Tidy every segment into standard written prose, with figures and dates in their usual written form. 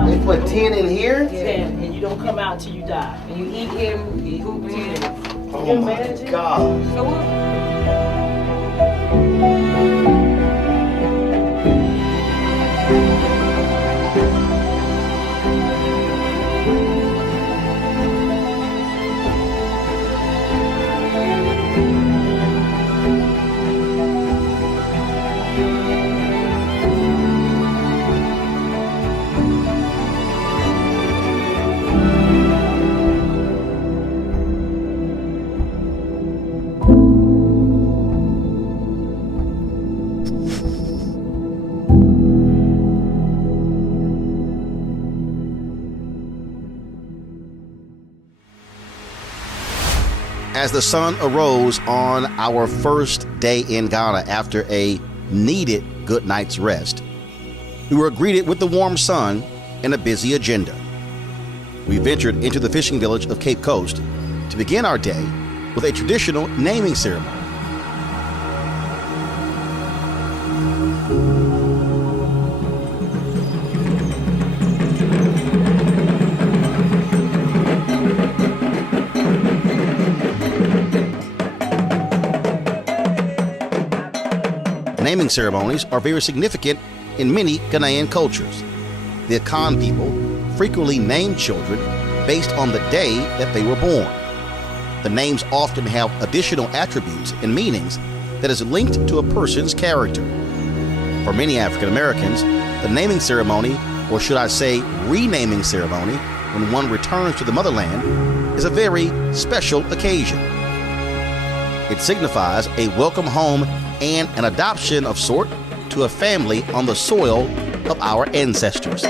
They put 10 in here? 10, and you don't come out till you die. And you eat him, you poop him. Oh my God. So what? As the sun arose on our first day in Ghana after a needed good night's rest, we were greeted with the warm sun and a busy agenda. We ventured into the fishing village of Cape Coast to begin our day with a traditional naming ceremony. Naming ceremonies are very significant in many Ghanaian cultures. The Akan people frequently name children based on the day that they were born. The names often have additional attributes and meanings that is linked to a person's character. For many African Americans, the naming ceremony, or should I say renaming ceremony, when one returns to the motherland, is a very special occasion. It signifies a welcome home and an adoption of sort to a family on the soil of our ancestors.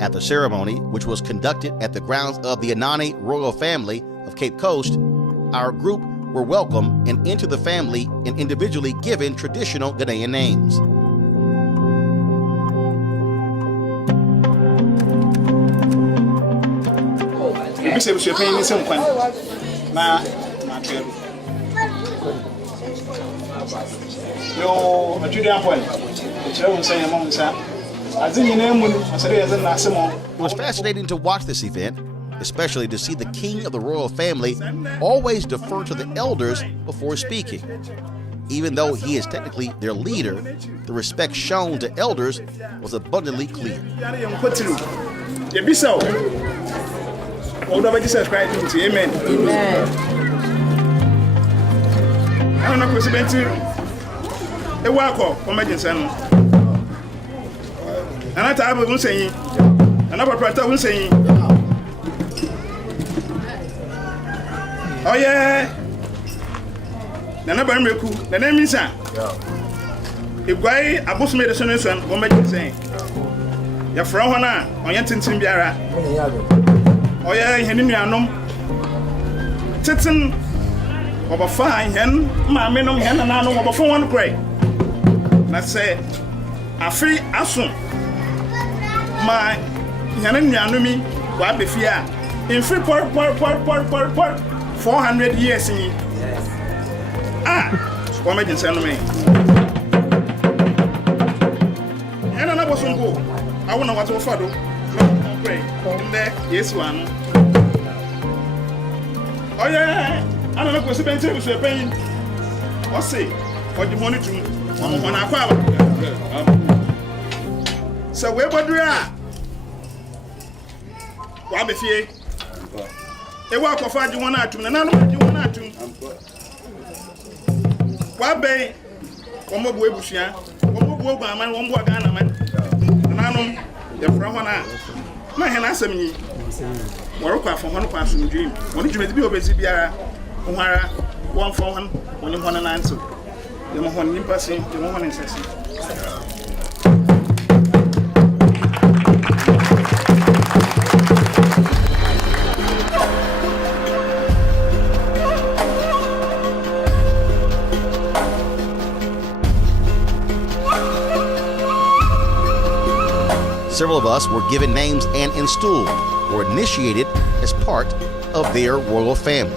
At the ceremony, which was conducted at the grounds of the Anani royal family of Cape Coast, our group were welcomed and into the family and individually given traditional Ghanaian names. It was fascinating to watch this event, especially to see the king of the royal family always defer to the elders before speaking. Even though he is technically their leader, the respect shown to elders was abundantly clear. Oh yeah. Nana Bamreku, the name is if guy abus made a solution, what make you say? Your frona on your tintin biara. Oh yeah, Henry Anum Titin Oba fine hen ma me no hen na no oba fo one cray. Na say afi aso ma hen nuanu mi wa be fi a in free por 400 years ni. Yes. What me say no me. Hen na bo so go. I wanna what for do. No pray. There yes one. Oh yeah. I don't know what's been saying. We're paying. What's say? For the money to one aqua. So where would we are? What be fear? They walk off at you one at two, and I don't you one at two. What bay? One more bushia, one more man, one more Ghana man. And I know the front one. My hand answer me. Work from one person dream. When you be obey Biara. Umara 141 when you want an answer. The one in person, the one in session. Several of us were given names and installed or initiated as part of their royal family.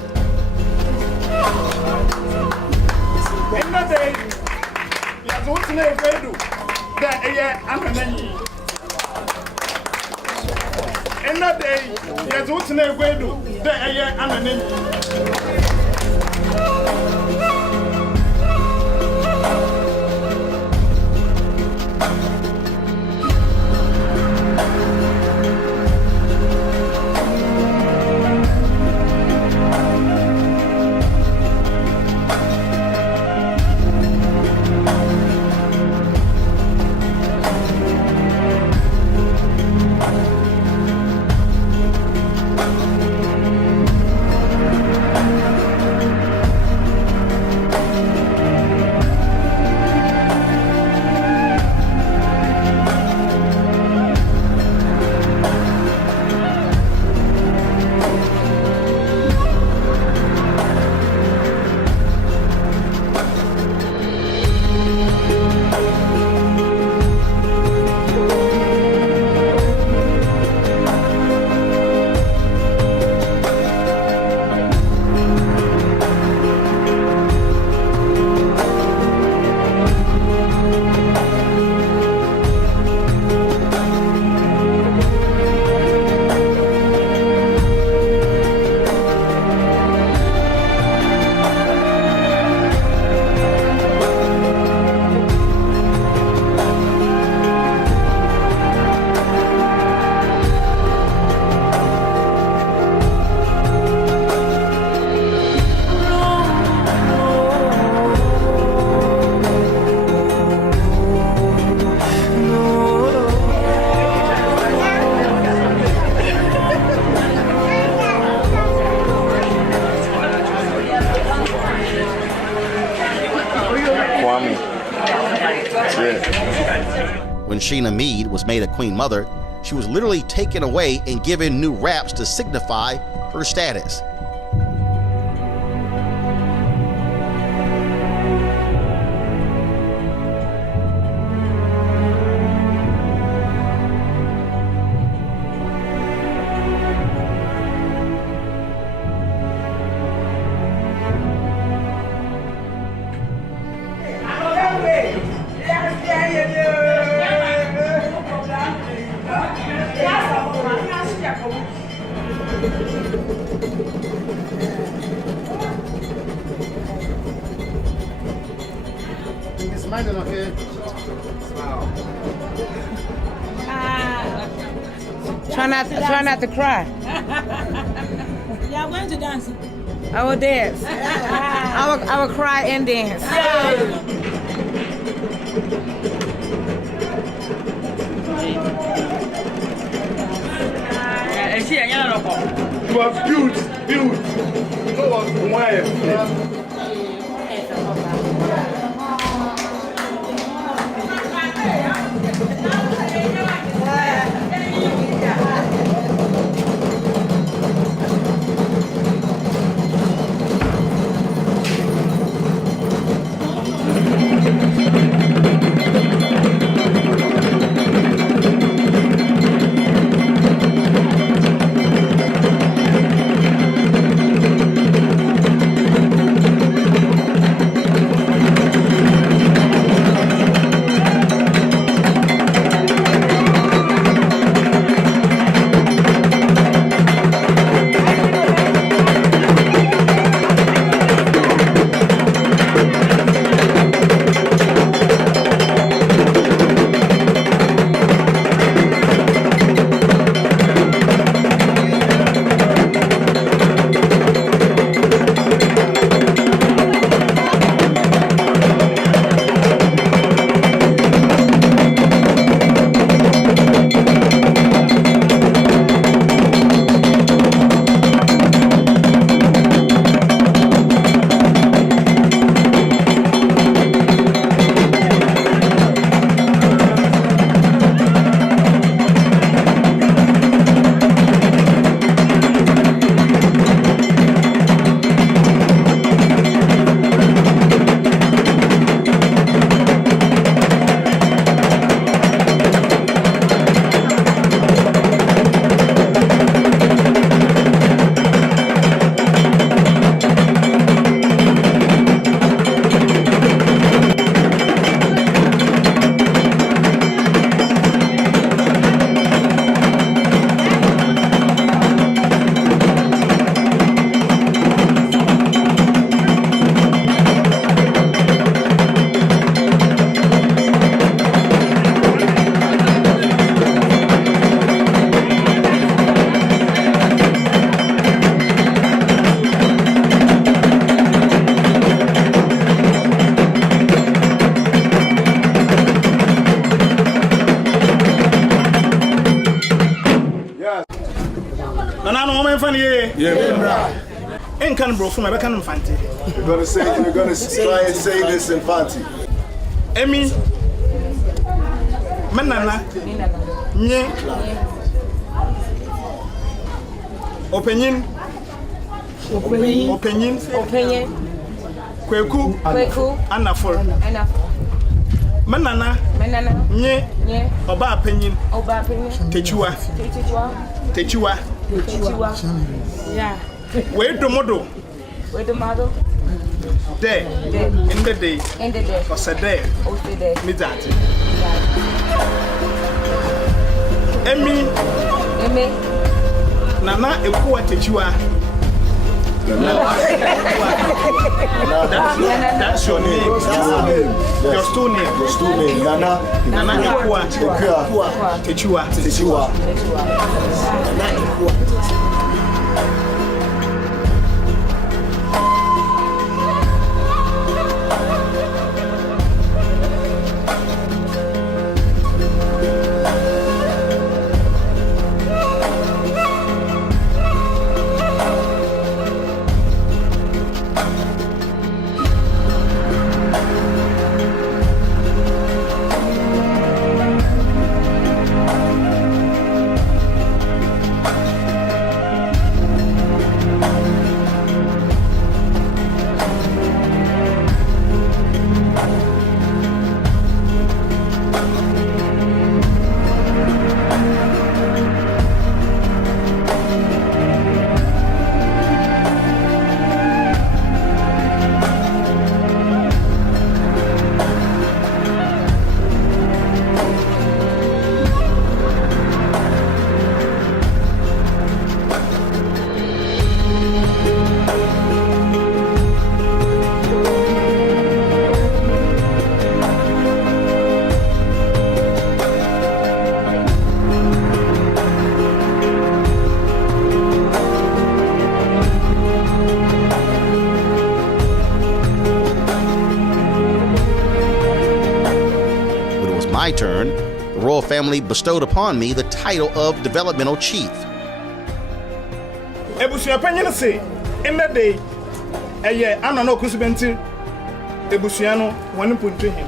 When Sheena Mead was made a Queen Mother, she was literally taken away and given new wraps to signify her status. Try not to cry. Y'all going to dance? I will dance. I will cry and dance. You are built. So was the wife. In can bro from a can fancy. We're gonna try and say this in Fanti. Emi Manana Nye Opinion Kweku Anafor Manana Nye Oba opinion Techua Yeah. Wait the model there in the day or said there midnight. Emi Nana Ekuwa Techua. That's your name. Your stool name. Nana Ekuwa Techua. Nana Ekuwa. My turn, the royal family bestowed upon me the title of developmental chief. Ebusia penyen say in that day ana no kusubenti ebusia no wonu puntu him.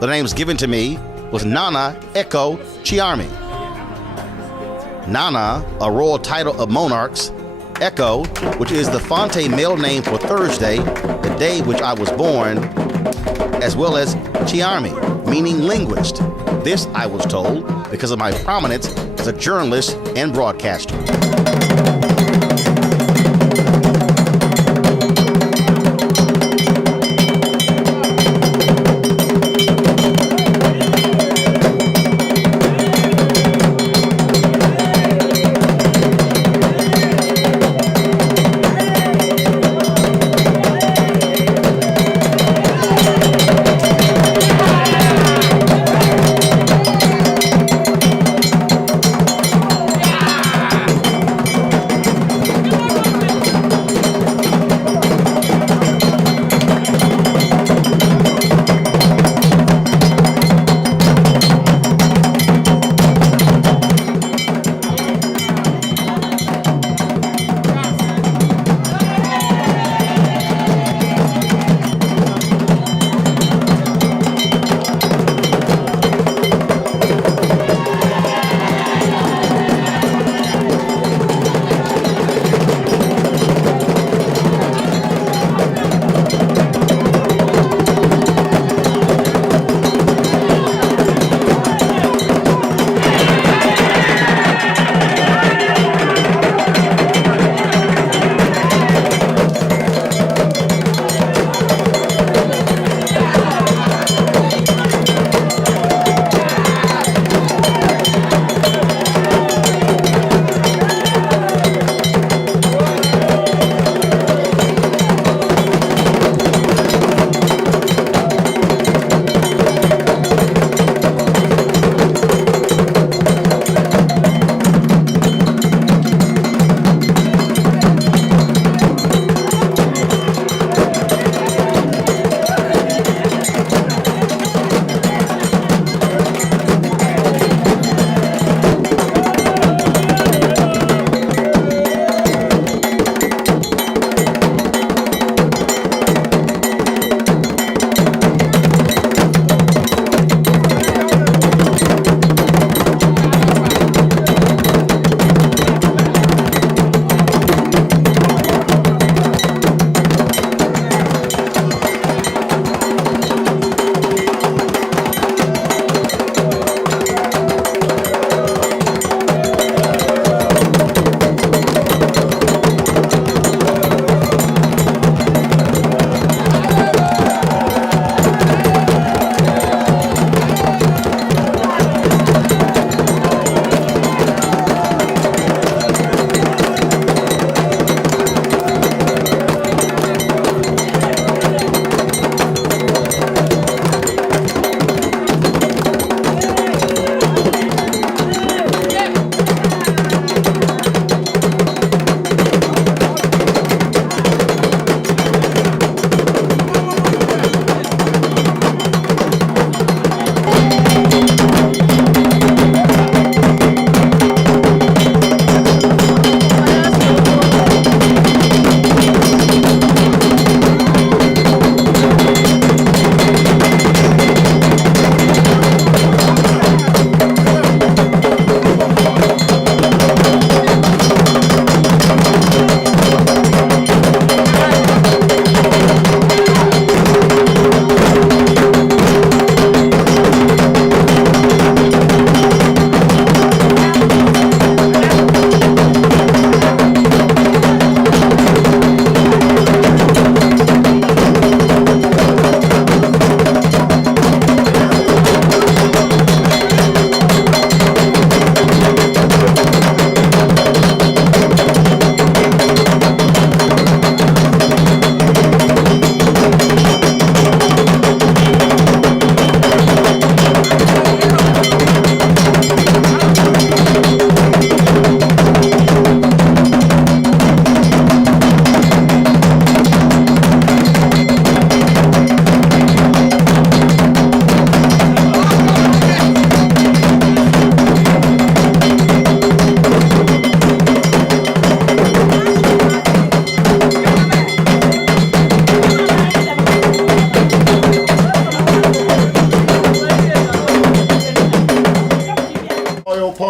The names given to me was Nana Echo Chiarmi. Nana, a royal title of monarchs. Echo, which is the Fonte male name for Thursday, the day which I was born, as well as Chiarmi, meaning linguist. This, I was told, because of my prominence as a journalist and broadcaster.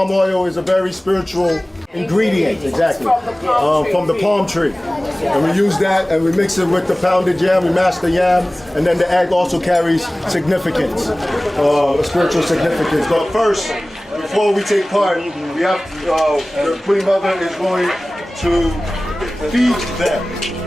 palm oil is a very spiritual ingredient, exactly, from the palm tree. And we use that and we mix it with the pounded yam, we mash the yam, and then the egg also carries significance, spiritual significance. But first, before we take part, we have the Queen Mother is going to feed them.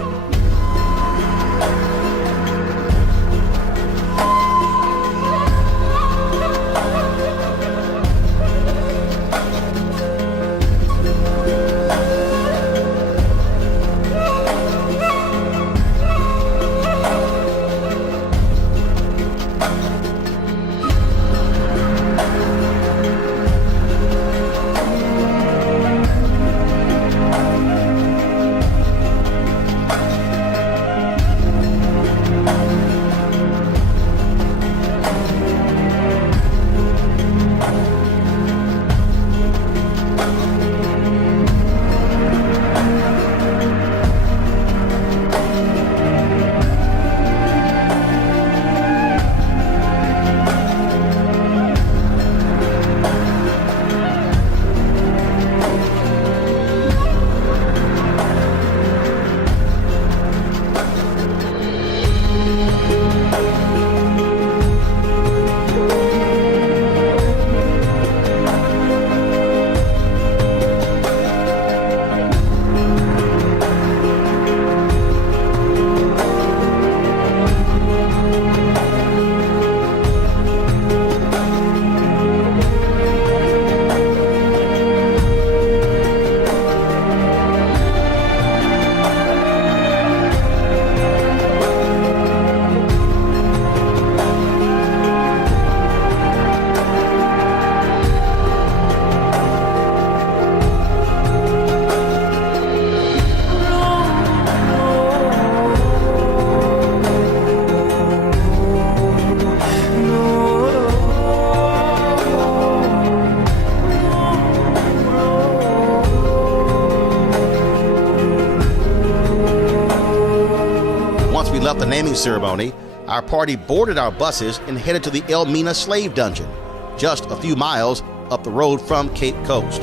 Left the naming ceremony, our party boarded our buses and headed to the Elmina slave dungeon, just a few miles up the road from Cape Coast.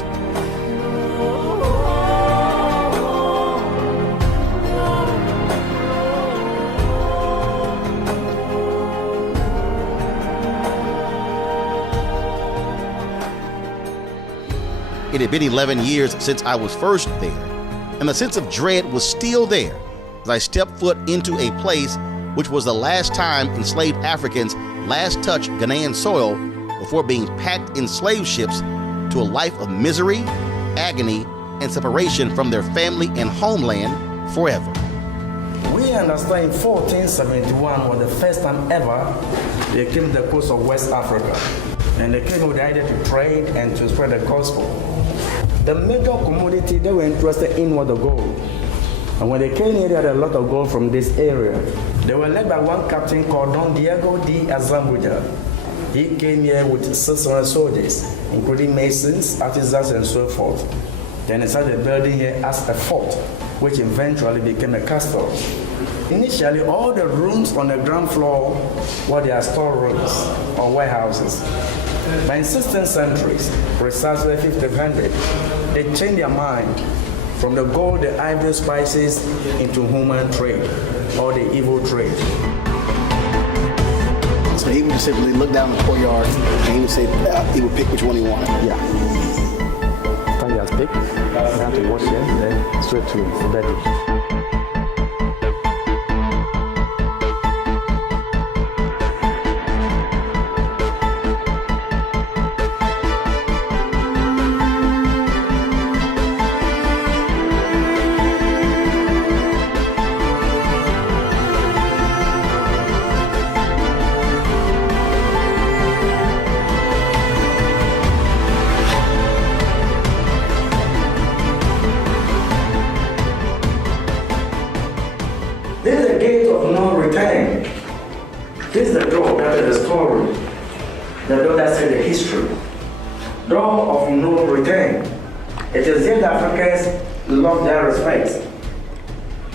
It had been 11 years since I was first there, and the sense of dread was still there as I stepped foot into a place which was the last time enslaved Africans last touched Ghanaian soil before being packed in slave ships to a life of misery, agony, and separation from their family and homeland forever. We understand 1471 was the first time ever they came to the coast of West Africa. And they came with the idea to trade and to spread the gospel. The major commodity they were interested in was the gold. And when they came here, they had a lot of gold from this area. They were led by one captain called Don Diego de Azambuja. He came here with 600 soldiers, including masons, artisans, and so forth. Then he started building here as a fort, which eventually became a castle. Initially, all the rooms on the ground floor were their storerooms or warehouses. But in 16th centuries, precisely 1500, they changed their mind from the gold, the ivory, spices into human trade or the evil trade. So he would just simply look down the courtyard and he would say he would pick which one he wanted. Yeah. After he has picked, you have to wash them, then straight to the bedding. This is the gate of no return. This is the door that is the story. The door that says the history. Door of no return. It is here the Africans love their respect.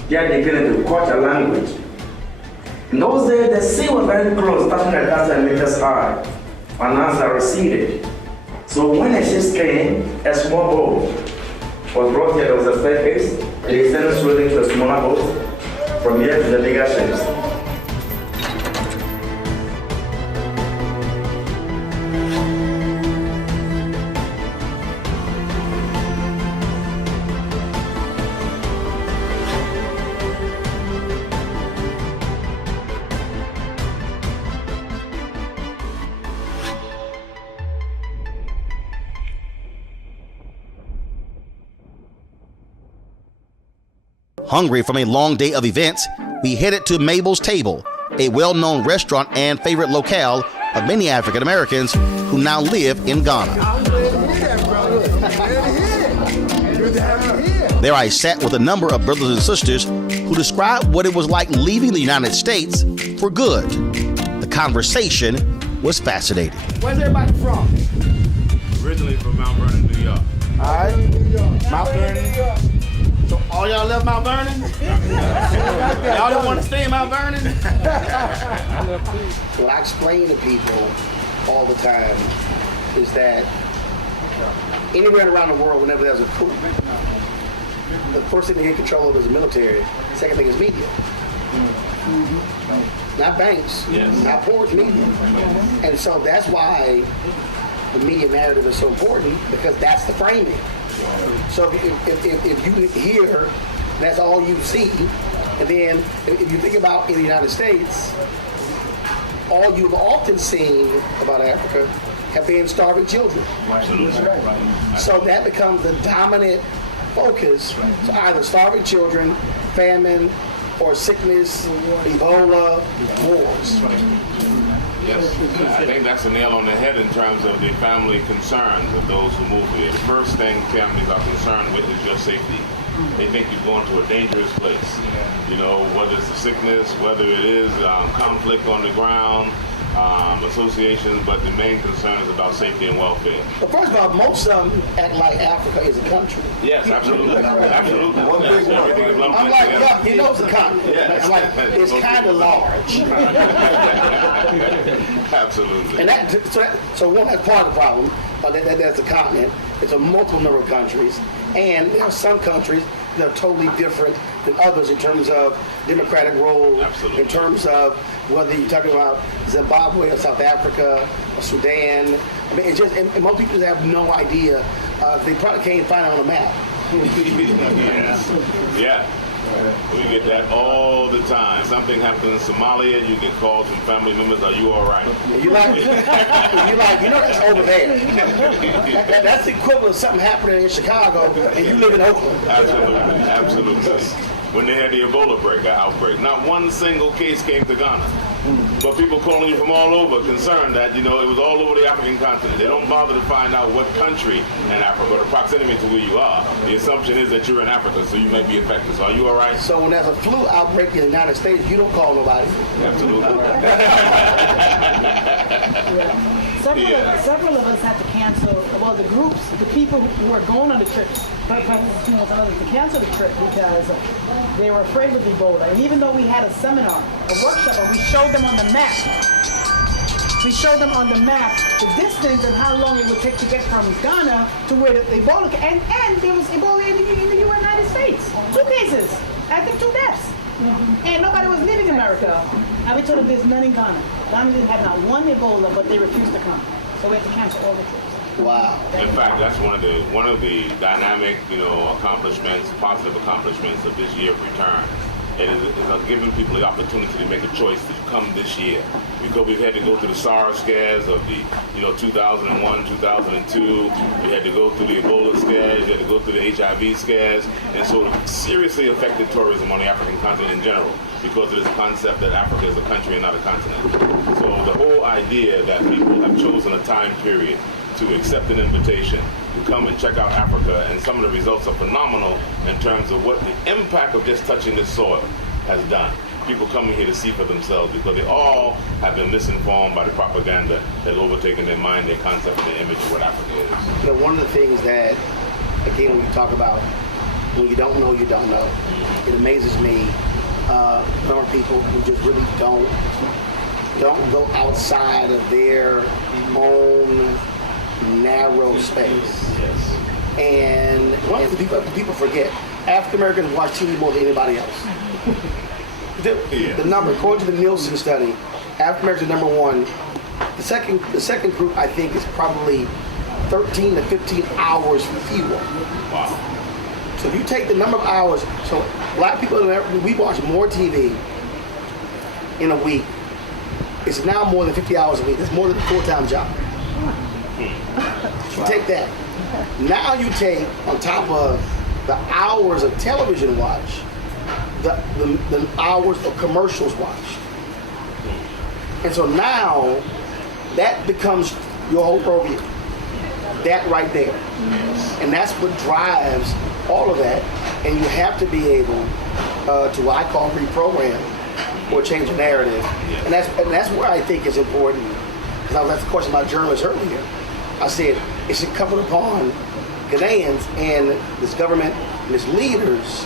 They are beginning to culture language. In those days, the sea was very close, touching the 1,000 meters high, and as I receded. So when the ships came, a small boat was brought here. There was a staircase. They extended slowly to a smaller boat. From here to the bigger ships. Hungry from a long day of events, we headed to Mabel's Table, a well-known restaurant and favorite locale of many African Americans who now live in Ghana. There I sat with a number of brothers and sisters who described what it was like leaving the United States for good. The conversation was fascinating. Where's everybody from? Originally from Mount Vernon, New York. All right. Mount Vernon. So all y'all love Mount Vernon? Y'all don't want to stay in Mount Vernon? What I explain to people all the time is that anywhere around the world, whenever there's a coup, the first thing they get control of is the military. Second thing is media. Not banks, not poor, it's media. And so that's why the media narrative is so important, because that's the framing. So if you hear, that's all you see, and then if you think about in the United States, all you've often seen about Africa have been starving children. Absolutely. So that becomes the dominant focus. So either starving children, famine, or sickness, Ebola, wars. Yes, I think that's a nail on the head in terms of the family concerns of those who move here. The first thing families are concerned with is your safety. They think you're going to a dangerous place. You know, whether it's a sickness, whether it is conflict on the ground, associations, but the main concern is about safety and welfare. But first of all, most of them act like Africa is a country. Yes, absolutely. Absolutely. Everything is lumped I'm in like, together. yeah, you know it's a continent. Yes. I'm like, it's kind of large. Absolutely. And so one, that's part of the problem. That's a continent. It's a multiple number of countries. And there are some countries that are totally different than others in terms of democratic role, Absolutely. in terms of whether you're talking about Zimbabwe or South Africa or Sudan. I mean, it's just, and most people have no idea. They probably can't find it on a map. Yeah. We get that all the time. Something happens in Somalia, you get calls from family members, are you all right? You're like, you know that's over there. That's the equivalent of something happening in Chicago and you live in Oakland. Absolutely, absolutely. When they had the Ebola outbreak, not one single case came to Ghana. But people calling you from all over concerned that, you know, it was all over the African continent. They don't bother to find out what country in Africa or the proximity to where you are. The assumption is that you're in Africa, so you may be affected. So are you all right? So when there's a flu outbreak in the United States, you don't call nobody. Absolutely. Several of us had to cancel, well, the groups, the people who were going on the trip, to cancel the trip because they were afraid with Ebola. And even though we had a seminar, a workshop, and we showed them on the map, the distance and how long it would take to get from Ghana to where the Ebola, and there was Ebola in the United States. 2 cases, I think 2 deaths. And nobody was leaving America. And we told them there's none in Ghana. Ghana didn't have not one Ebola, but they refused to come. So we had to cancel all the trips. Wow. In fact, that's one of the dynamic, accomplishments, positive accomplishments of this year of return. It is giving people the opportunity to make a choice to come this year. Because we've had to go through the SARS scares of the, 2001, 2002. We had to go through the Ebola scares. We had to go through the HIV scares. And so it seriously affected tourism on the African continent in general because of this concept that Africa is a country and not a continent. So the whole idea that people have chosen a time period to accept an invitation to come and check out Africa, and some of the results are phenomenal in terms of what the impact of just touching this soil has done. People coming here to see for themselves because they all have been misinformed by the propaganda that has overtaken their mind, their concept, and their image of what Africa is. One of the things that, again, when you talk about when you don't know, you don't know. It amazes me. There are people who just really don't go outside of their own narrow space. And one of the people forget, African Americans watch TV more than anybody else. The number, according to the Nielsen study, African Americans are number one. The second group, I think, is probably 13 to 15 hours fewer. Wow. So if you take the number of hours, so black people, we watch more TV in a week. It's now more than 50 hours a week. It's more than a full-time job. You take that. Now you take, on top of the hours of television watch, the hours of commercials watched. And so now, that becomes your whole purview. That right there. And that's what drives all of that. And you have to be able to what I call reprogram or change the narrative. And that's where I think is important. Because I was asked the question about journalists earlier. I said, it's incumbent upon Ghanaians and this government and its leaders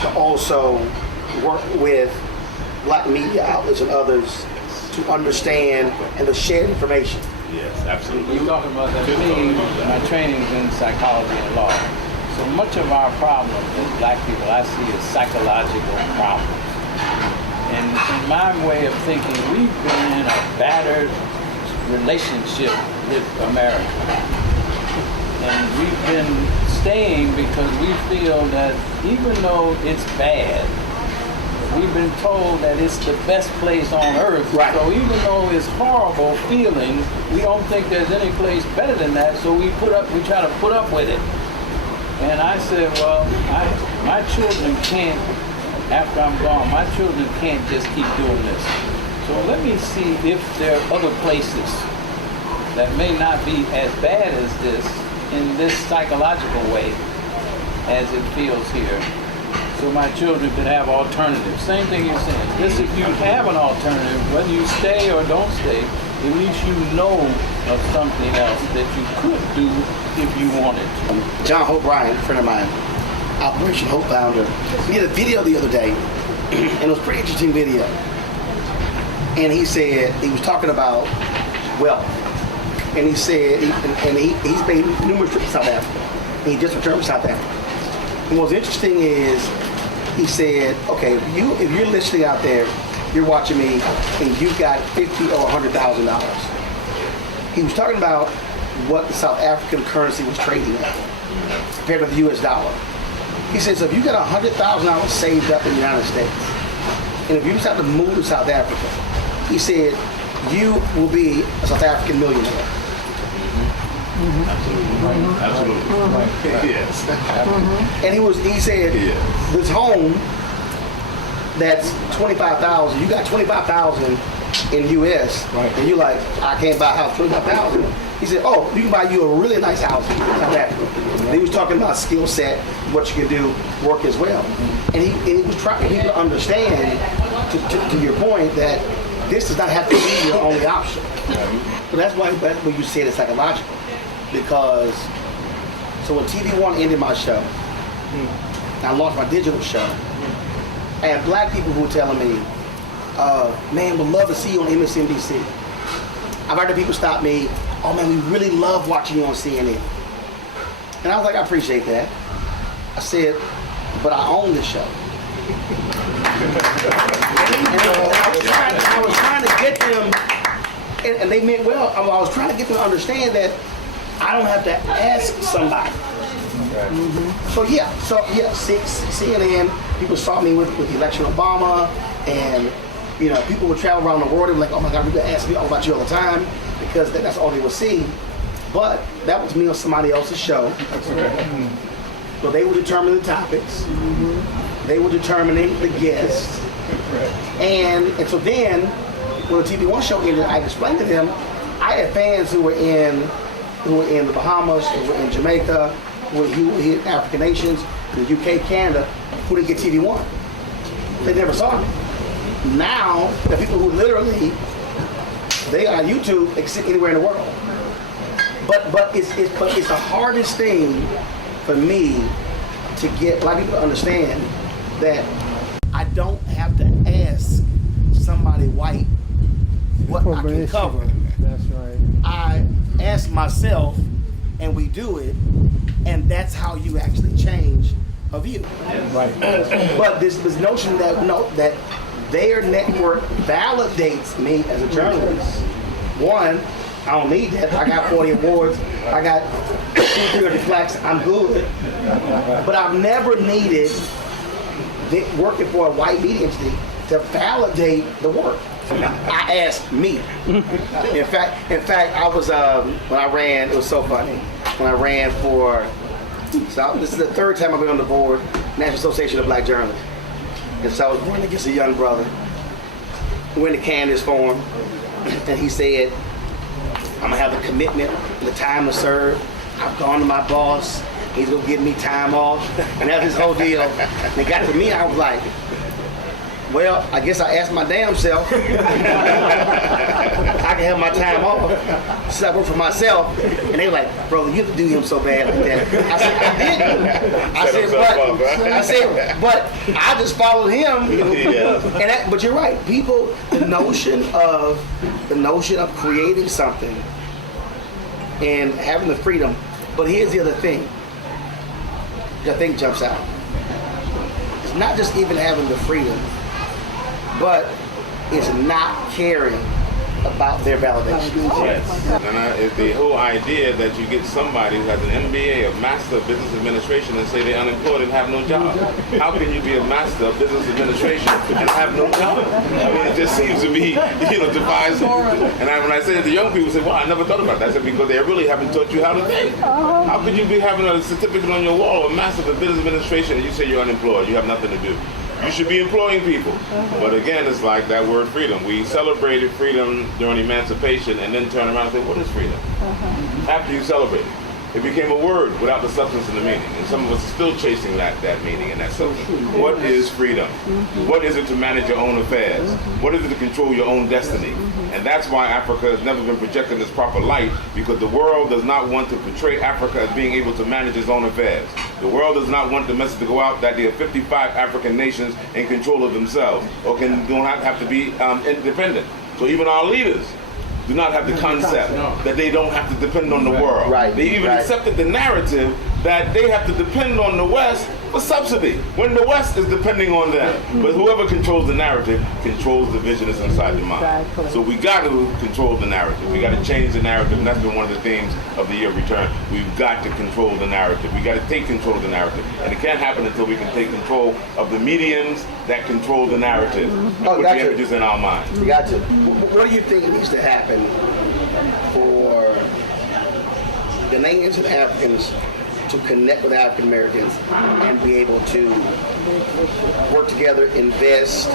to also work with black media outlets and others to understand and to share information. Yes, absolutely. You're talking about that. My training is in psychology and law. So much of our problem as black people, I see as psychological problems. And in my way of thinking, we've been in a battered relationship with America. And we've been staying because we feel that even though it's bad, we've been told that it's the best place on earth. Right. So even though it's horrible feeling, we don't think there's any place better than that. So we try to put up with it. And I said, well, my children can't, after I'm gone, my children can't just keep doing this. So let me see if there are other places that may not be as bad as this in this psychological way as it feels here. So my children can have alternatives. Same thing you're saying. This, if you have an alternative, whether you stay or don't stay, at least you know of something else that you could do if you wanted to. John Hope Bryant, a friend of mine, Operation Hope founder, he did a video the other day, and it was a pretty interesting video. And he said, he was talking about wealth. And he said, he's made numerous trips to South Africa. And he just returned to South Africa. And what's interesting is, he said, okay, if you're listening out there, you're watching me, and you've got $50,000 or $100,000. He was talking about what the South African currency was trading at compared to the U.S. dollar. He said, so if you got $100,000 saved up in the United States, and if you just have to move to South Africa, he said, you will be a South African millionaire. Absolutely. Yes. And he said, this home that's $25,000, you got $25,000 in US, and you're like, I can't buy a house for $25,000. He said, oh, you can buy you a really nice house in South Africa. And he was talking about skill set, what you can do, work as well. And he was trying people to understand, to your point, that this does not have to be your only option. But that's why you said it's psychological. Because, so when TV One ended my show, I launched my digital show, I had black people who were telling me, man, we'd love to see you on MSNBC. I've heard people stop me, oh man, we really love watching you on CNN. And I was like, I appreciate that. I said, but I own this show. And I was trying to get them, and they meant well, I was trying to get them to understand that I don't have to ask somebody. So CNN, people saw me with the election of Obama, and people would travel around the world and be like, oh my God, people ask me all about you all the time, because that's all they would see. But that was me on somebody else's show. So they would determine the topics. They were determining the guests. And so then, when the TV One show ended, I explained to them, I had fans who were in the Bahamas, who were in Jamaica, who were in African nations, in the UK, Canada, who didn't get TV One. They never saw me. Now, the people who literally, they are on YouTube anywhere in the world. But it's the hardest thing for me to get black people to understand that I don't have to ask somebody white what I can cover. That's right. I ask myself, and we do it, and that's how you actually change a view. Right. But this notion that their network validates me as a journalist. One, I don't need that. I got 40 awards. I got 230 plaques. I'm good. But I've never needed working for a white media entity to validate the work. I asked me. In fact, I was when I ran. It was so funny when I ran for. So this is the third time I've been on the board, National Association of Black Journalists. And so I was running against a young brother. We went to canvas for him, and he said, "I'm gonna have the commitment, the time to serve. I've gone to my boss. He's gonna give me time off," and that's his whole deal. And it got to me, I was like, well, I guess I asked my damn self. I can have my time off. So I work for myself. And they were like, brother, you have to do him so bad like that. I said, I didn't. I said, but I just followed him. And but you're right. People, the notion of creating something and having the freedom. But here's the other thing that I think jumps out. It's not just even having the freedom, but it's not caring about their validation. Yes. And it's the whole idea that you get somebody who has an MBA, a Master of Business Administration, and say they're unemployed and have no job. How can you be a Master of Business Administration and have no job? I mean, it just seems to be, defies. And when I say it to young people, say, well, I never thought about that. I said, because they really haven't taught you how to think. How could you be having a certificate on your wall, a Master of Business Administration, and you say you're unemployed, you have nothing to do? You should be employing people. But again, it's like that word freedom. We celebrated freedom during emancipation and then turn around and say, what is freedom? After you celebrate it. It became a word without the substance and the meaning. And some of us are still chasing that meaning and that substance. What is freedom? What is it to manage your own affairs? What is it to control your own destiny? And that's why Africa has never been projected in its proper light, because the world does not want to portray Africa as being able to manage its own affairs. The world does not want the message to go out that there are 55 African nations in control of themselves or don't have to be independent. So even our leaders do not have the concept that they don't have to depend on the world. Right. They even accepted the narrative that they have to depend on the West for subsidy, when the West is depending on them. But whoever controls the narrative controls the vision that's inside the mind. Exactly. So we got to control the narrative. We got to change the narrative, and that's been one of the themes of the year of return. We've got to control the narrative. We got to take control of the narrative. And it can't happen until we can take control of the mediums that control the narrative. Put the images in our mind. You got to. What do you think needs to happen for Ghanaians and Africans to connect with African Americans and be able to work together, invest?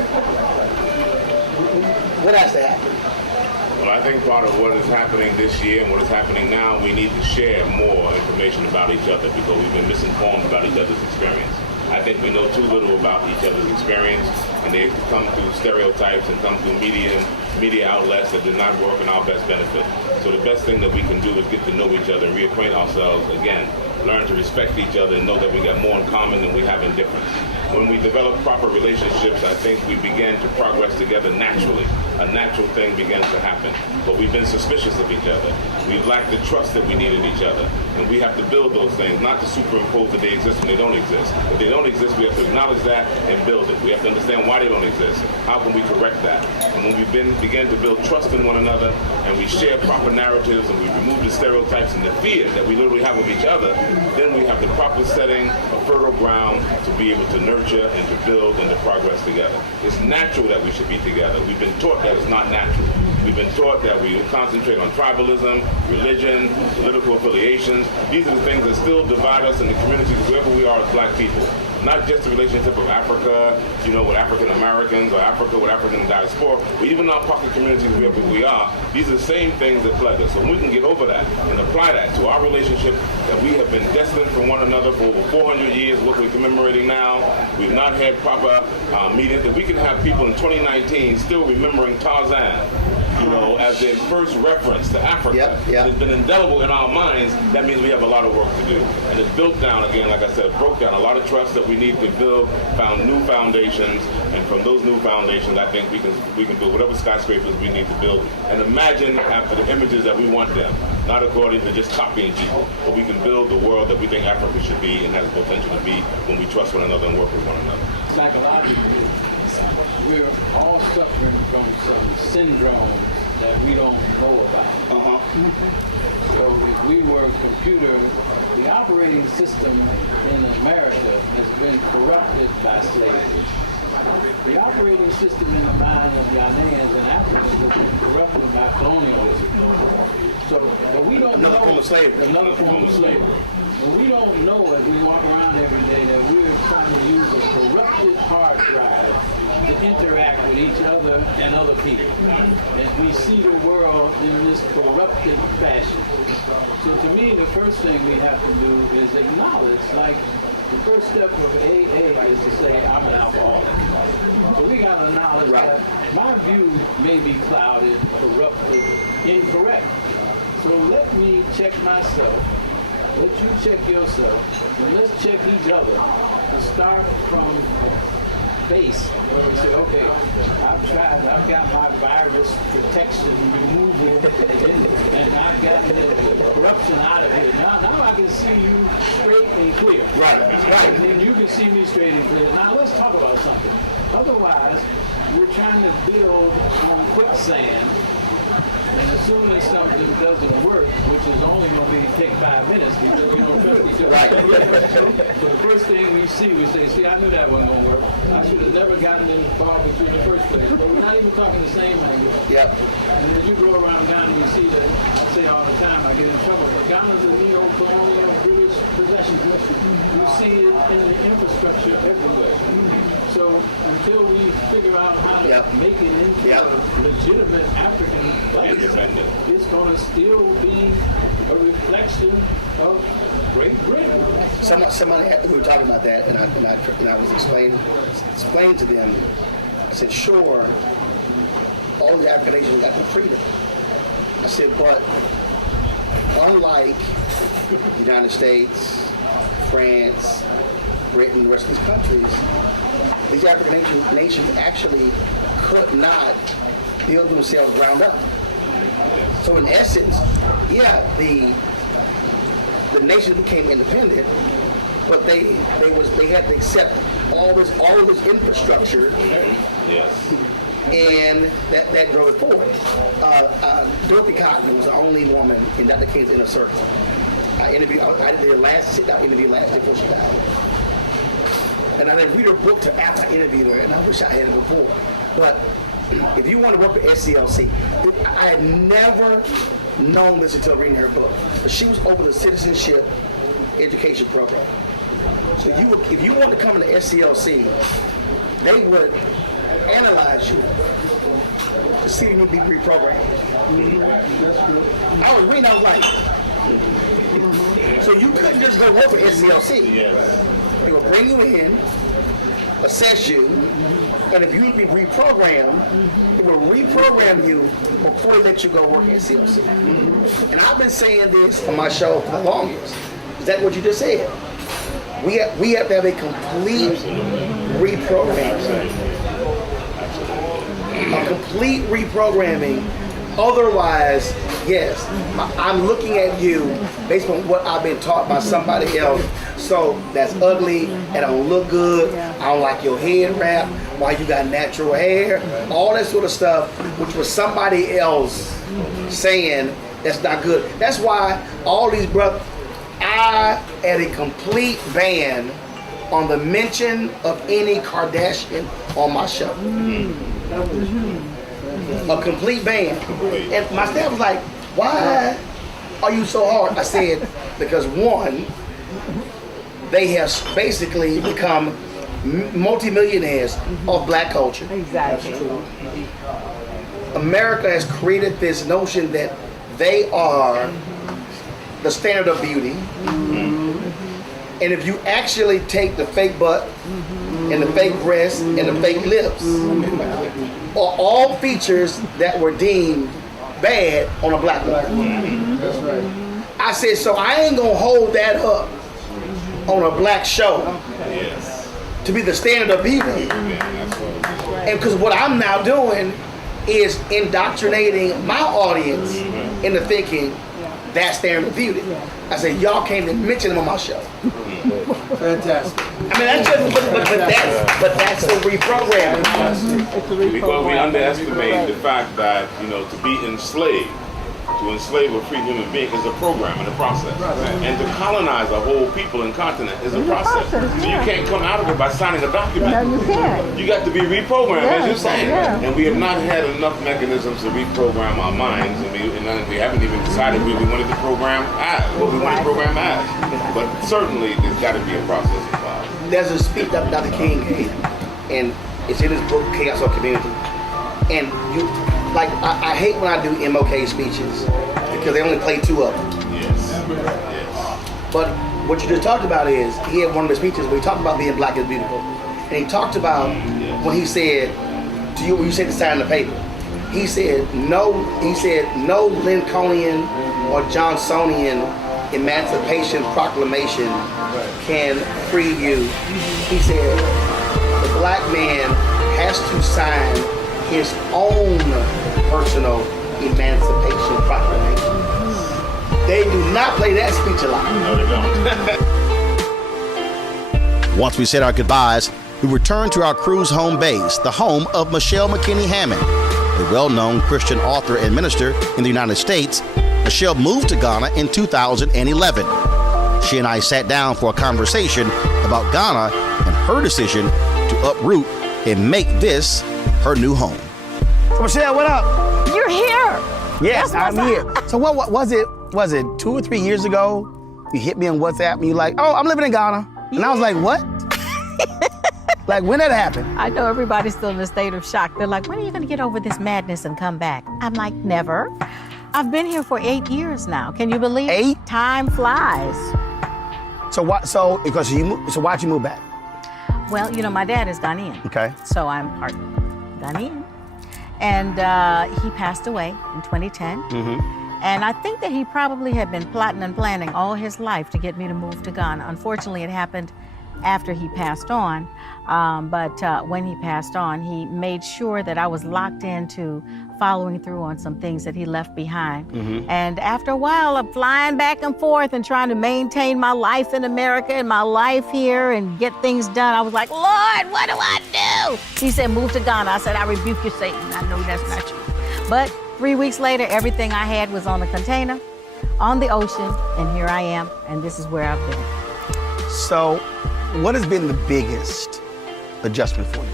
What has to happen? Well, I think part of what is happening this year and what is happening now, we need to share more information about each other because we've been misinformed about each other's experience. I think we know too little about each other's experience, and they come through stereotypes and come through media outlets that do not work in our best benefit. So the best thing that we can do is get to know each other and reacquaint ourselves again. Learn to respect each other and know that we got more in common than we have in difference. When we develop proper relationships, I think we begin to progress together naturally. A natural thing begins to happen. But we've been suspicious of each other. We've lacked the trust that we need in each other. And we have to build those things, not to superimpose that they exist when they don't exist. If they don't exist, we have to acknowledge that and build it. We have to understand why they don't exist. How can we correct that? And when we begin to build trust in one another, and we share proper narratives, and we remove the stereotypes and the fear that we literally have of each other, then we have the proper setting, a fertile ground to be able to nurture and to build and to progress together. It's natural that we should be together. We've been taught that it's not natural. We've been taught that we concentrate on tribalism, religion, political affiliations. These are the things that still divide us in the communities wherever we are as black people. Not just the relationship of Africa, with African Americans or Africa with African diaspora, but even our pocket communities wherever we are, these are the same things that plague us. So when we can get over that and apply that to our relationship that we have been destined for one another for over 400 years, what we're commemorating now, we've not had proper meetings, that we can have people in 2019 still remembering Tarzan you know, as their first reference to Africa. Yep. It's been indelible in our minds. That means we have a lot of work to do. And it's built down, again, like I said, broke down a lot of trust that we need to build, found new foundations, and from those new foundations, I think we can build whatever skyscrapers we need to build and imagine after the images that we want them, not according to just copying people, but we can build the world that we think Africa should be and has the potential to be when we trust one another and work with one another. Psychologically, we're all suffering from some syndromes that we don't know about. So if we were a computer, the operating system in America has been corrupted by slavery. The operating system in the mind of Ghanaians and Africans has been corrupted by colonialism. So, but we don't know. Another form of slavery. Another form of slavery. But we don't know as we walk around every day that we're trying to use a corrupted hard drive to interact with each other and other people. And we see the world in this corrupted fashion. So to me, the first thing we have to do is acknowledge, like, the first step of AA is to say, I'm an alcoholic. So we got to acknowledge that my view may be clouded, corrupted, incorrect. So let me check myself. Let you check yourself, and let's check each other and start from base where we say, okay, I've got my virus protection removal, and I've got the corruption out of it. Now I can see you straight and clear. Right. And then you can see me straight and clear. Now let's talk about something. Otherwise, we're trying to build on quicksand. And as soon as something doesn't work, which is only going to take 5 minutes because we don't trust each other. Right. So the first thing we say, see, I knew that wasn't going to work. I should have never gotten in the barbecue in the first place. But we're not even talking the same language. Yep. And as you go around Ghana, you see that, I say all the time, I get in trouble, but Ghana's a neo-colonial British possession. You see it in the infrastructure everywhere. So until we figure out how to make it into a legitimate African place, it's going to still be a reflection of Great Britain. Somebody we were talking about that, and I was explaining to them. I said, sure, all the African nations got their freedom. I said, but unlike the United States, France, Britain, the rest of these countries, these African nations actually could not build themselves ground up. So in essence, the nation became independent, but they had to accept all this infrastructure, and that drove it forward. Dorothy Cotton was the only woman in Dr. King's inner circle. I did their last sit-down interview last day before she died. And I didn't read her book till after I interviewed her, and I wish I had it before. But if you want to work with SCLC, I had never known this until reading her book. But she was over the citizenship education program. So if you want to come to SCLC, they would analyze you to see if you need to be reprogrammed. I was reading, I was like, so you couldn't just go work for SCLC. They will bring you in, assess you, and if you need to be reprogrammed, it will reprogram you before they let you go work at SCLC. And I've been saying this on my show for the longest. Is that what you just said? We have to have a complete reprogramming. A complete reprogramming. Otherwise, yes, I'm looking at you based on what I've been taught by somebody else. So that's ugly, and don't look good. I don't like your head wrap. Why you got natural hair? All that sort of stuff, which was somebody else saying that's not good. That's why all these brothers, I had a complete ban on the mention of any Kardashian on my show. A complete ban. And my staff was like, why are you so hard? I said, because one, they have basically become multimillionaires of black culture. Exactly. America has created this notion that they are the standard of beauty. And if you actually take the fake butt and the fake breasts and the fake lips all features that were deemed bad on a black woman. That's right. I said, so I ain't gonna hold that up on a black show to be the standard of beauty. And because what I'm now doing is indoctrinating my audience into thinking that standard of beauty. I said, y'all can't even mention them on my show. Fantastic. I mean, that's just, but that's the reprogramming. Because we underestimate the fact that, to be enslaved, to enslave a free human being is a program and a process. And to colonize a whole people and continent is a process. So you can't come out of it by signing a document. No, you can't. You got to be reprogrammed, as you're saying. Yeah. And we have not had enough mechanisms to reprogram our minds, and we haven't even decided what we wanted to program as, what we want to program as. But certainly, there's got to be a process involved. There's a speech that Dr. King gave, and it's in his book, Chaos of Community. And I hate when I do MLK speeches because they only play 2 of them. Yes. But what you just talked about is, he had one of the speeches where he talked about being black is beautiful. And he talked about when he said to you, when you said to sign the paper, he said no Lincolnian or Johnsonian emancipation proclamation can free you. He said the black man has to sign his own personal emancipation proclamation. They do not play that speech a lot. No, they don't. Once we said our goodbyes, we returned to our cruise home base, the home of Michelle McKinney Hammond, a well-known Christian author and minister in the United States. Michelle moved to Ghana in 2011. She and I sat down for a conversation about Ghana and her decision to uproot and make this her new home. So Michelle, what up? You're here. Yes, I'm here. So what was it 2 or 3 years ago? You hit me on WhatsApp and you like, oh, I'm living in Ghana. And I was like, what? Like, when did that happen? I know everybody's still in a state of shock. They're like, when are you going to get over this madness and come back? I'm like, never. I've been here for 8 years now. Can you believe 8? it? Time flies. So why'd you move back? Well, my dad is Ghanaian. Okay. So I'm part Ghanaian. And he passed away in 2010. Mm-hmm. And I think that he probably had been plotting and planning all his life to get me to move to Ghana. Unfortunately, it happened after he passed on. But when he passed on, he made sure that I was locked into following through on some things that he left behind. Mm-hmm. And after a while of flying back and forth and trying to maintain my life in America and my life here and get things done, I was like, Lord, what do I do? He said, move to Ghana. I said, I rebuke you, Satan. I know that's not true. But 3 weeks later, everything I had was on a container, on the ocean, and here I am, and this is where I've been. So what has been the biggest adjustment for you?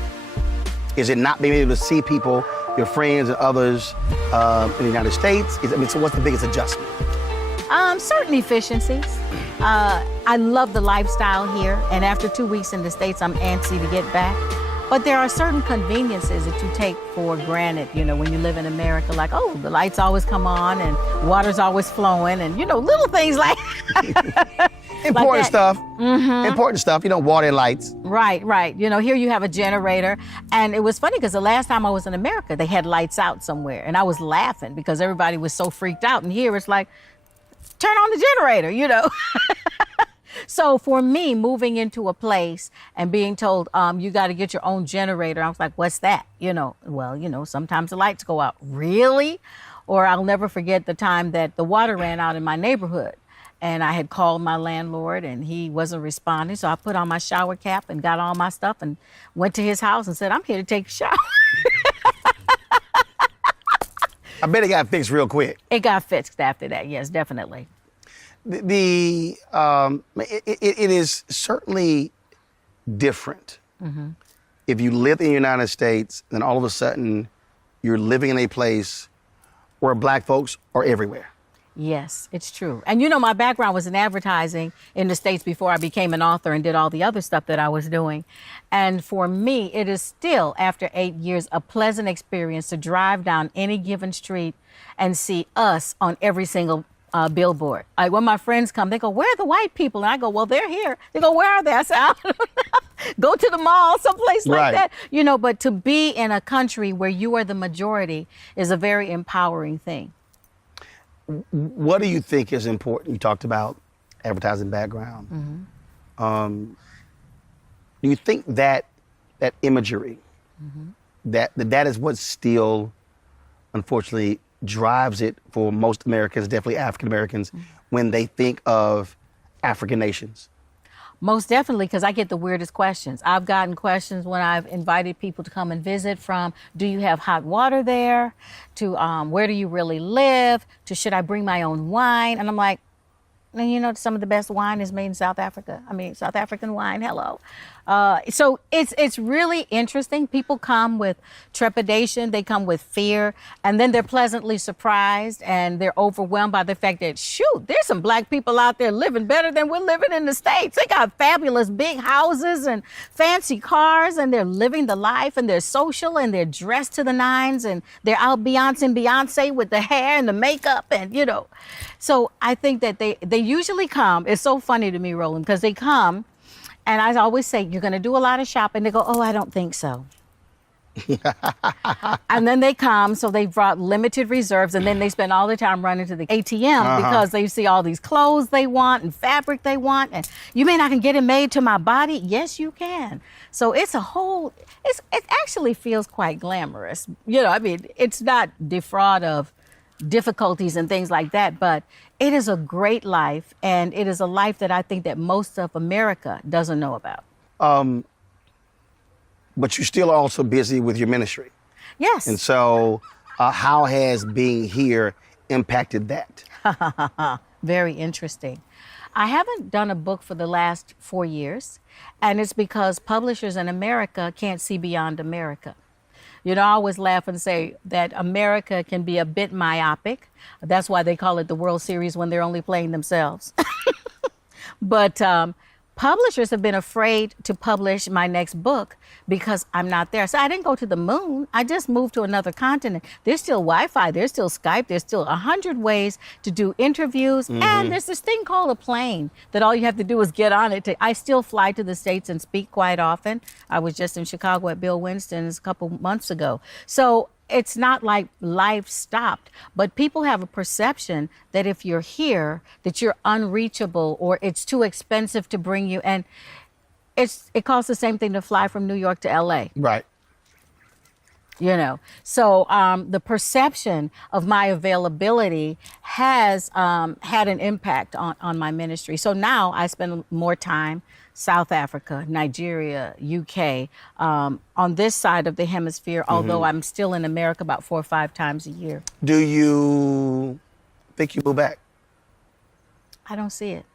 Is it not being able to see people, your friends and others in the United States? So what's the biggest adjustment? Certain efficiencies. I love the lifestyle here, and after 2 weeks in the States, I'm antsy to get back. But there are certain conveniences that you take for granted, when you live in America, like, oh, the lights always come on and water's always flowing and, little things like Important stuff. Mm-hmm. Important stuff, water and lights. Right. Here you have a generator. And it was funny because the last time I was in America, they had lights out somewhere. And I was laughing because everybody was so freaked out. And here it's like, turn on the generator, So for me, moving into a place and being told, you got to get your own generator, I was like, what's that? Sometimes the lights go out. Really? Or I'll never forget the time that the water ran out in my neighborhood. And I had called my landlord and he wasn't responding. So I put on my shower cap and got all my stuff and went to his house and said, I'm here to take a shower. I bet it got fixed real quick. It got fixed after that. Yes, definitely. It is certainly different. Mm-hmm. If you live in the United States, then all of a sudden you're living in a place where black folks are everywhere. Yes, it's true. And my background was in advertising in the States before I became an author and did all the other stuff that I was doing. And for me, it is still, after 8 years, a pleasant experience to drive down any given street and see us on every single billboard. Like when my friends come, they go, "Where are the white people?" And I go, "Well, they're here." They go, "Where are they?" I say, "I don't know. Go to the mall, someplace like that." You know, but to be in a country where you are the majority is a very empowering thing. What do you think is important? You talked about advertising background. Do you think that imagery, that is what still, unfortunately, drives it for most Americans, definitely African Americans, when they think of African nations? Most definitely, because I get the weirdest questions. I've gotten questions when I've invited people to come and visit, from do you have hot water there, to where do you really live, to should I bring my own wine? And I'm like, and you know, some of the best wine is made in South Africa. I mean, South African wine, hello. So it's really interesting. People come with trepidation, they come with fear, and then they're pleasantly surprised and they're overwhelmed by the fact that, shoot, there's some black people out there living better than we're living in the States. They got fabulous big houses and fancy cars, and they're living the life, and they're social, and they're dressed to the nines, and they're out Beyonce with the hair and the makeup, and you know. So I think that they usually come. It's so funny to me, Roland, because they come, and I always say, "You're going to do a lot of shopping." They go, "Oh, I don't think so." And then they come, so they brought limited reserves, and then they spend all the time running to the ATM because they see all these clothes they want and fabric they want, and you mean I can get it made to my body? Yes, you can. So it actually feels quite glamorous. You know, I mean, it's not defraud of difficulties and things like that, but it is a great life, and it is a life that I think that most of America doesn't know about. But you're still also busy with your ministry. Yes. And so how has being here impacted that? Very interesting. I haven't done a book for the last 4 years, and it's because publishers in America can't see beyond America. You know, I always laugh and say that America can be a bit myopic. That's why they call it the World Series when they're only playing themselves. But publishers have been afraid to publish my next book because I'm not there. So I didn't go to the moon. I just moved to another continent. There's still Wi-Fi. There's still Skype. There's still 100 ways to do interviews. And there's this thing called a plane that all you have to do is get on it. I still fly to the States and speak quite often. I was just in Chicago at Bill Winston's a couple months ago. So it's not like life stopped, but people have a perception that if you're here, that you're unreachable or it's too expensive to bring you. And it costs the same thing to fly from New York to LA. Right. You know, so the perception of my availability has had an impact on my ministry. So now I spend more time South Africa, Nigeria, UK, on this side of the hemisphere, although I'm still in America about 4 or 5 times a year. Do you think you move back? I don't see it.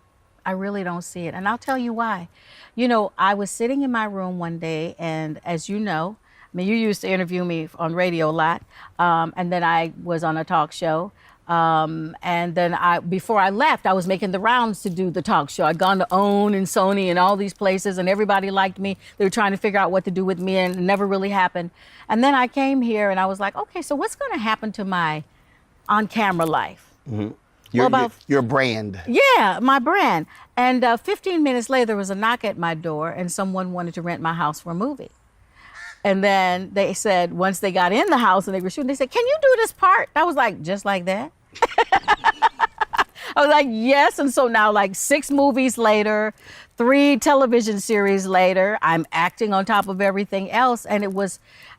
I really don't see it. And I'll tell you why. You know, I was sitting in my room one day, and as you know, I mean, you used to interview me on radio a lot, and then I was on a talk show. And then before I left, I was making the rounds to do the talk show. I'd gone to OWN and Sony and all these places, and everybody liked me. They were trying to figure out what to do with me, and it never really happened. And then I came here, and I was like, okay, so what's going to happen to my on-camera life? Your brand. Yeah, my brand. And 15 minutes later, there was a knock at my door, and someone wanted to rent my house for a movie. And then they said, once they got in the house and they were shooting, they said, "Can you do this part?" I was like, just like that? I was like, yes. And so now, like 6 movies later, 3 television series later, I'm acting on top of everything else. And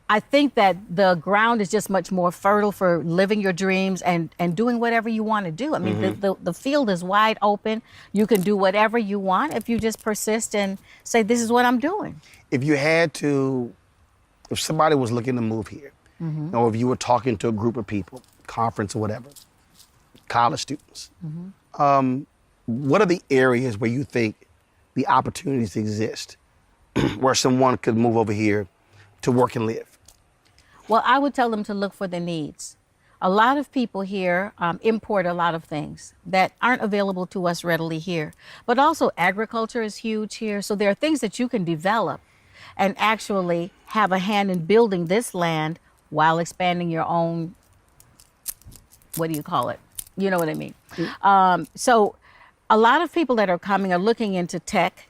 I think that the ground is just much more fertile for living your dreams and doing whatever you want to do. I mean, the field is wide open. You can do whatever you want if you just persist and say, this is what I'm doing. If somebody was looking to move here, or if you were talking to a group of people, conference or whatever, college students, what are the areas where you think the opportunities exist where someone could move over here to work and live? Well, I would tell them to look for the needs. A lot of people here import a lot of things that aren't available to us readily here. But also agriculture is huge here. So there are things that you can develop and actually have a hand in building this land while expanding your own, what do you call it? You know what I mean? So a lot of people that are coming are looking into tech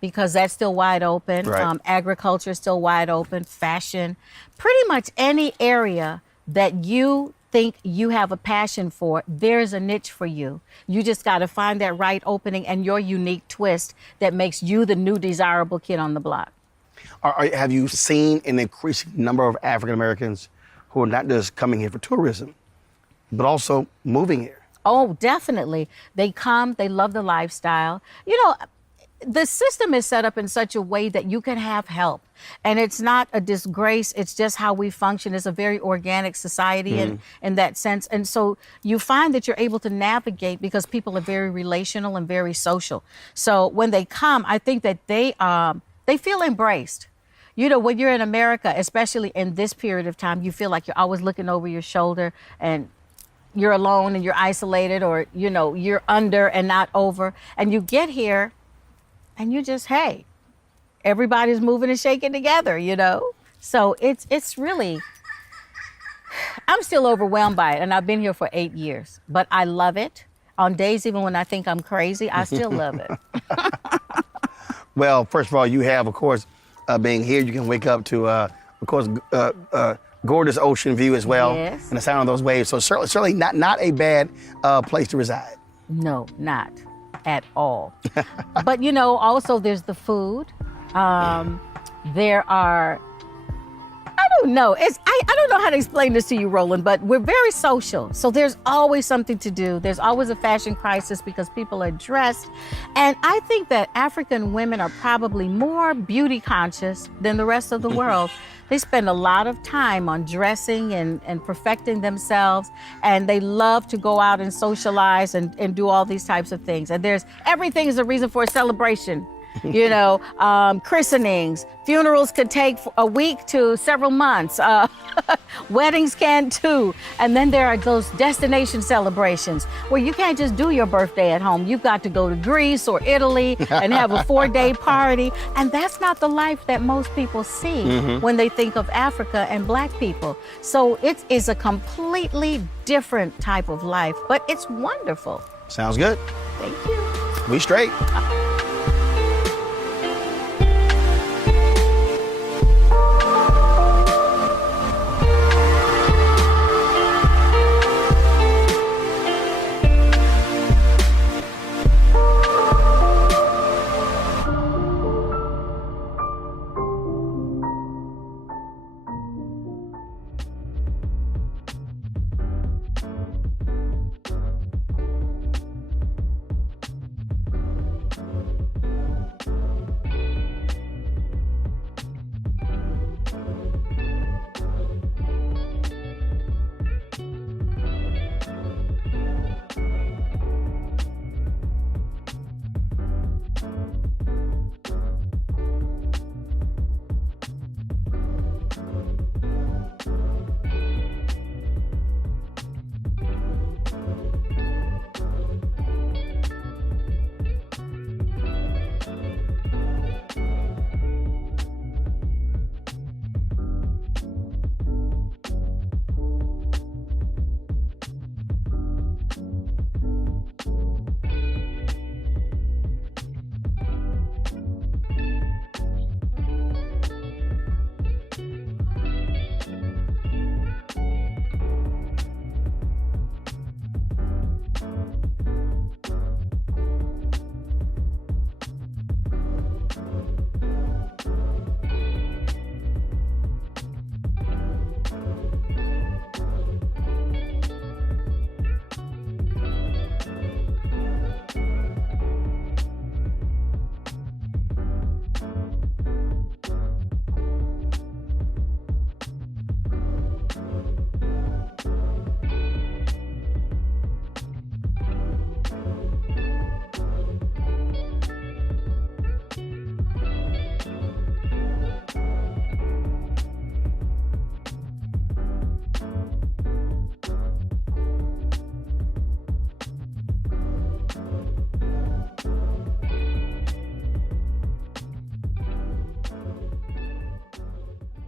because that's still wide open. Right. Agriculture is still wide open. Fashion, pretty much any area that you think you have a passion for, there's a niche for you. You just got to find that right opening and your unique twist that makes you the new desirable kid on the block. Have you seen an increasing number of African Americans who are not just coming here for tourism, but also moving here? Oh, definitely. They come, they love the lifestyle. You know, the system is set up in such a way that you can have help. And it's not a disgrace. It's just how we function. It's a very organic society in that sense. And so you find that you're able to navigate because people are very relational and very social. So when they come, I think that they feel embraced. You know, when you're in America, especially in this period of time, you feel like you're always looking over your shoulder and you're alone and you're isolated, or, you know, you're under and not over. And you get here and you just, hey, everybody's moving and shaking together, you know? So it's really, I'm still overwhelmed by it. And I've been here for 8 years, but I love it. On days even when I think I'm crazy, I still love it. Well, first of all, you have, of course, being here, you can wake up to, of course, gorgeous ocean view as well. Yes. And the sound of those waves. So certainly not a bad place to reside. No, not at all. But, you know, also there's the food. There are, I don't know. I don't know how to explain this to you, Roland, but we're very social. So there's always something to do. There's always a fashion crisis because people are dressed. And I think that African women are probably more beauty conscious than the rest of the world. They spend a lot of time on dressing and perfecting themselves, and they love to go out and socialize and do all these types of things. And everything is a reason for a celebration. You know, christenings, funerals could take a week to several months. Weddings can too. And then there are those destination celebrations where you can't just do your birthday at home. You've got to go to Greece or Italy and have a 4-day party. And that's not the life that most people see when they think of Africa and Black people. So it is a completely different type of life, but it's wonderful. Sounds good. Thank you. We straight.